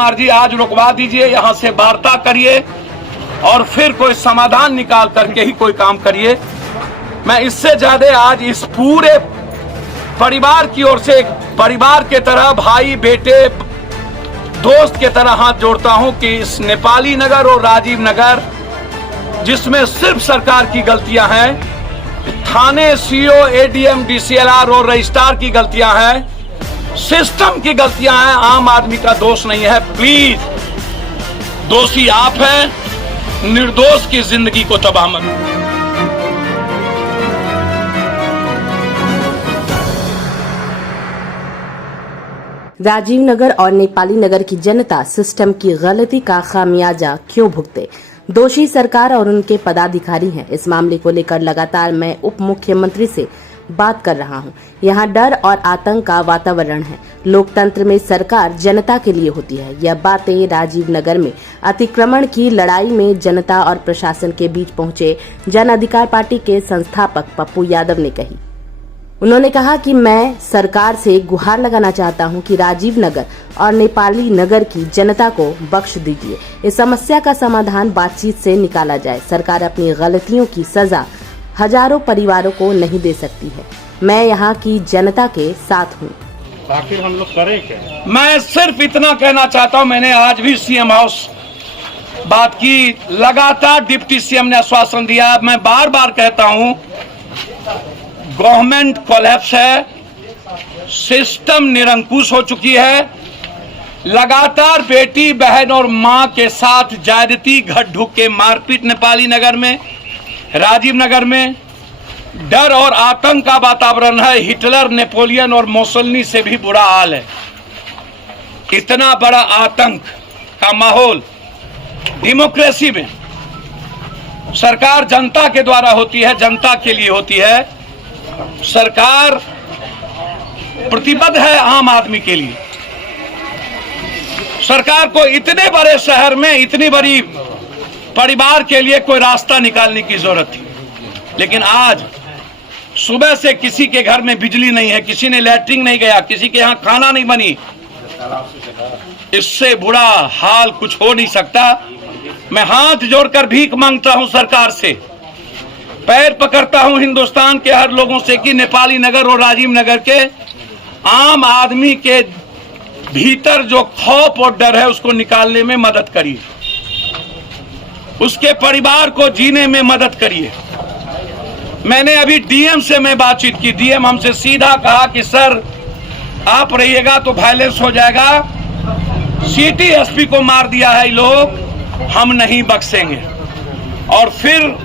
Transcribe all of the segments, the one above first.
कुमार जी आज रुकवा दीजिए, यहाँ से वार्ता करिए और फिर कोई समाधान निकाल करके ही कोई काम करिए। मैं इससे ज्यादा आज इस पूरे परिवार की ओर से एक परिवार के तरह, भाई बेटे दोस्त के तरह हाथ जोड़ता हूं कि इस नेपाली नगर और राजीव नगर जिसमें सिर्फ सरकार की गलतियां हैं, थाने सीओ एडीएम डीसीएलआर और रजिस्ट्रार की गलतियां हैं, सिस्टम की गलतियां हैं, आम आदमी का दोष नहीं है। प्लीज, दोषी आप हैं, निर्दोष की जिंदगी को तबाह मत। राजीव नगर और नेपाली नगर की जनता सिस्टम की गलती का खामियाजा क्यों भुगते? दोषी सरकार और उनके पदाधिकारी हैं। इस मामले को लेकर लगातार मैं उप मुख्यमंत्री से बात कर रहा हूं। यहां डर और आतंक का वातावरण है। लोकतंत्र में सरकार जनता के लिए होती है। यह बातें राजीव नगर में अतिक्रमण की लड़ाई में जनता और प्रशासन के बीच पहुंचे जन अधिकार पार्टी के संस्थापक पप्पू यादव ने कही। उन्होंने कहा कि मैं सरकार से गुहार लगाना चाहता हूं कि राजीव नगर और नेपाली नगर की जनता को बख्श दीजिए। इस समस्या का समाधान बातचीत से निकाला जाए। सरकार अपनी गलतियों की सजा हजारों परिवारों को नहीं दे सकती है। मैं यहाँ की जनता के साथ हूँ। आखिर हम लोग करें क्या? मैं सिर्फ इतना कहना चाहता हूँ, मैंने आज भी सीएम हाउस बात की, लगातार डिप्टी सीएम ने आश्वासन दिया। मैं बार बार कहता हूँ, गवर्नमेंट कोलैप्स है, सिस्टम निरंकुश हो चुकी है। लगातार बेटी बहन और मां के साथ ज्यादती, घट ढुक के मारपीट नेपाली नगर में, राजीव नगर में डर और आतंक का वातावरण है। हिटलर, नेपोलियन और मोसोलिनी से भी बुरा हाल है। इतना बड़ा आतंक का माहौल डेमोक्रेसी में, सरकार जनता के द्वारा होती है, जनता के लिए होती है। सरकार प्रतिबद्ध है आम आदमी के लिए। सरकार को इतने बड़े शहर में इतनी बड़ी परिवार के लिए कोई रास्ता निकालने की जरूरत थी, लेकिन आज सुबह से किसी के घर में बिजली नहीं है, किसी ने लैट्रिन नहीं गया, किसी के यहाँ खाना नहीं बनी। इससे बुरा हाल कुछ हो नहीं सकता। मैं हाथ जोड़कर भीख मांगता हूं सरकार से, पैर पकड़ता हूं हिंदुस्तान के हर लोगों से कि नेपाली नगर और राजीव नगर के आम आदमी के भीतर जो खौफ और डर है उसको निकालने में मदद करिए, उसके परिवार को जीने में मदद करिए। मैंने अभी डीएम से मैं बातचीत की। डीएम हमसे सीधा कहा कि सर आप रहिएगा तो वायलेंस हो जाएगा। सिटी एसपी को मार दिया है ये लोग, हम नहीं बख्शेंगे। और फिर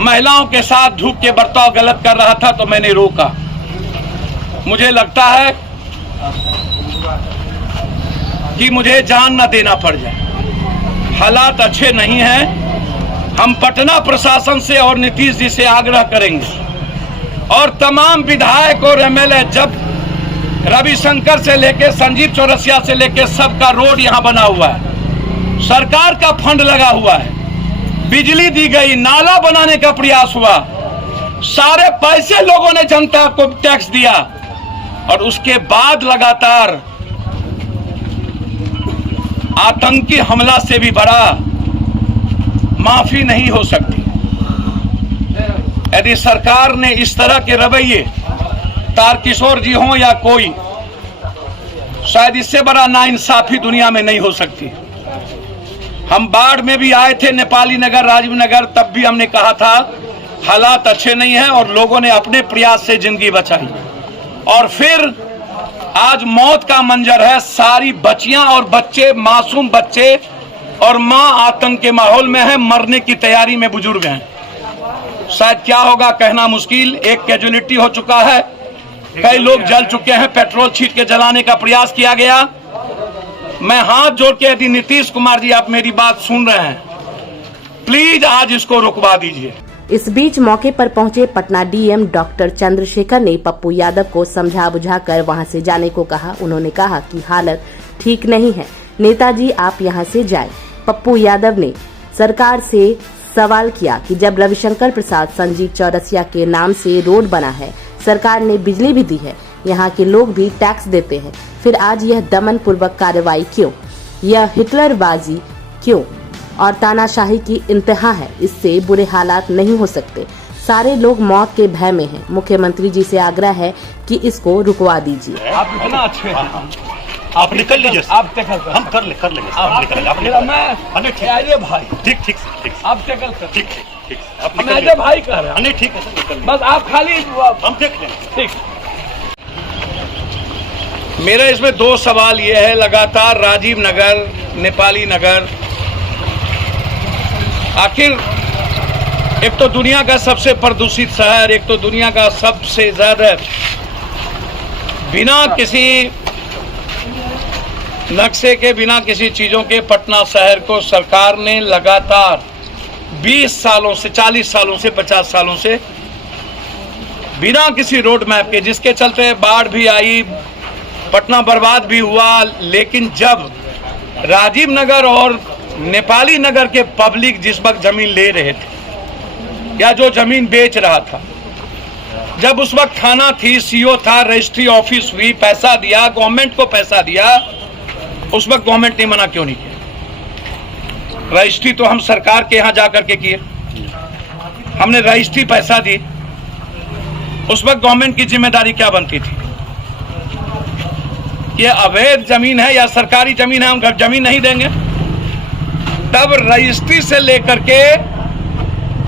महिलाओं के साथ धूप के बर्ताव गलत कर रहा था तो मैंने रोका। मुझे लगता है कि मुझे जान न देना पड़ जाए। हालात अच्छे नहीं हैं। हम पटना प्रशासन से और नीतीश जी से आग्रह करेंगे और तमाम विधायक और एमएलए, जब रविशंकर से लेके संजीव चौरसिया से लेके सबका रोड यहाँ बना हुआ है, सरकार का फंड लगा हुआ है, बिजली दी गई, नाला बनाने का प्रयास हुआ, सारे पैसे लोगों ने जनता को टैक्स दिया, और उसके बाद लगातार आतंकी हमला से भी बड़ा माफी नहीं हो सकती। यदि सरकार ने इस तरह के रवैये, तारकिशोर जी हों या कोई, शायद इससे बड़ा नाइंसाफी दुनिया में नहीं हो सकती। हम बाढ़ में भी आए थे नेपाली नगर, राजीव नगर, तब भी हमने कहा था हालात अच्छे नहीं हैं और लोगों ने अपने प्रयास से जिंदगी बचाई। और फिर आज मौत का मंजर है। सारी बच्चियां और बच्चे, मासूम बच्चे और मां आतंक के माहौल में है, मरने की तैयारी में बुजुर्ग हैं। शायद क्या होगा कहना मुश्किल। एक कैजुअलिटी हो चुका है, कई लोग जल चुके हैं, पेट्रोल छीट के जलाने का प्रयास किया गया। मैं हाथ जोड़ के, यदि नीतीश कुमार जी आप मेरी बात सुन रहे हैं, प्लीज आज इसको रुकवा दीजिए। इस बीच मौके पर पहुंचे पटना डीएम डॉक्टर चंद्रशेखर ने पप्पू यादव को समझा बुझाकर वहां से जाने को कहा। उन्होंने कहा कि हालत ठीक नहीं है, नेताजी आप यहां से जाएं। पप्पू यादव ने सरकार से सवाल किया कि जब रविशंकर प्रसाद, संजीव चौरसिया के नाम से रोड बना है, सरकार ने बिजली भी दी है, यहाँ के लोग भी टैक्स देते हैं, फिर आज यह दमन पूर्वक कार्रवाई क्यों? यह हिटलरबाजी क्यों और तानाशाही की इंतहा है। इससे बुरे हालात नहीं हो सकते। सारे लोग मौत के भय में हैं। मुख्यमंत्री जी से आग्रह है कि इसको रुकवा दीजिए। आप इतना अच्छे हैं, आप निकल लीजिए सर। आप टैकल कर, हम कर लेंगे सर, हम निकल आप मेरा निकल मैं आइए भाई, ठीक ठीक सर, ठीक आप टैकल कर, ठीक ठीक आप हम निकल आइए भाई कह रहे हैं, नहीं ठीक है सर, निकल बस आप खाली हम देख लेंगे। ठीक। मेरा इसमें दो सवाल ये है, लगातार राजीव नगर, नेपाली नगर, आखिर एक तो दुनिया का सबसे प्रदूषित शहर, एक तो दुनिया का सबसे ज्यादा बिना किसी नक्शे के, बिना किसी चीजों के पटना शहर को सरकार ने लगातार 20 सालों से, 40 सालों से, 50 सालों से बिना किसी रोड मैप के, जिसके चलते बाढ़ भी आई, पटना बर्बाद भी हुआ। लेकिन जब राजीव नगर और नेपाली नगर के पब्लिक जिस वक्त जमीन ले रहे थे या जो जमीन बेच रहा था, जब उस वक्त थाना थी, सीओ था, रजिस्ट्री ऑफिस हुई, पैसा दिया, गवर्नमेंट को पैसा दिया, उस वक्त गवर्नमेंट ने मना क्यों नहीं किया? रजिस्ट्री तो हम सरकार के यहां जाकर के किए, हमने रजिस्ट्री पैसा दी, उस वक्त गवर्नमेंट की जिम्मेदारी क्या बनती थी? ये अवैध जमीन है या सरकारी जमीन है, हम जमीन नहीं देंगे। तब रजिस्ट्री से लेकर के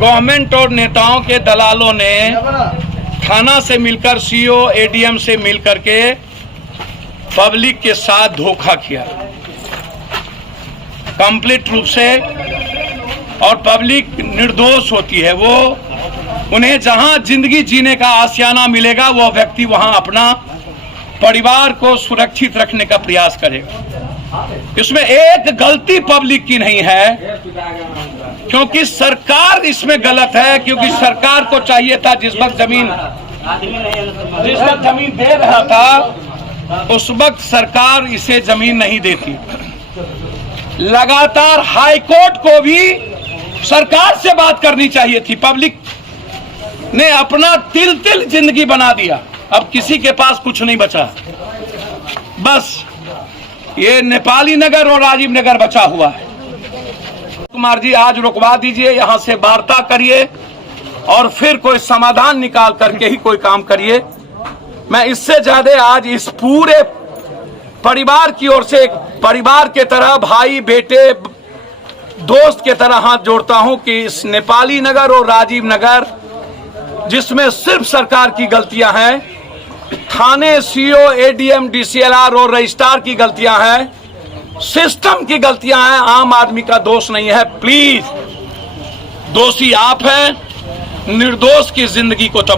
गवर्नमेंट और नेताओं के दलालों ने थाना से मिलकर, सीओ, एडीएम से मिलकर के पब्लिक के साथ धोखा किया कंप्लीट रूप से। और पब्लिक निर्दोष होती है, वो उन्हें जहां जिंदगी जीने का आशियाना मिलेगा, वो व्यक्ति वहां अपना परिवार को सुरक्षित रखने का प्रयास करेगा। इसमें एक गलती पब्लिक की नहीं है, क्योंकि सरकार इसमें गलत है, क्योंकि सरकार को चाहिए था जिस वक्त जमीन दे रहा था, उस वक्त सरकार इसे जमीन नहीं देती। लगातार हाई कोर्ट को भी सरकार से बात करनी चाहिए थी। पब्लिक ने अपना तिल तिल जिंदगी बना दिया, अब किसी के पास कुछ नहीं बचा, बस ये नेपाली नगर और राजीव नगर बचा हुआ है। कुमार जी आज रुकवा दीजिए, यहां से वार्ता करिए और फिर कोई समाधान निकाल करके ही कोई काम करिए। मैं इससे ज्यादा आज इस पूरे परिवार की ओर से, एक परिवार के तरह, भाई बेटे दोस्त के तरह हाथ जोड़ता हूं कि इस नेपाली नगर और राजीव नगर, जिसमें सिर्फ सरकार की गलतियां हैं, थाने, सीओ, एडीएम, डीसीएलआर और रजिस्ट्रार की गलतियां हैं, सिस्टम की गलतियां हैं, आम आदमी का दोष नहीं है। प्लीज, दोषी आप हैं, निर्दोष की जिंदगी को तबाह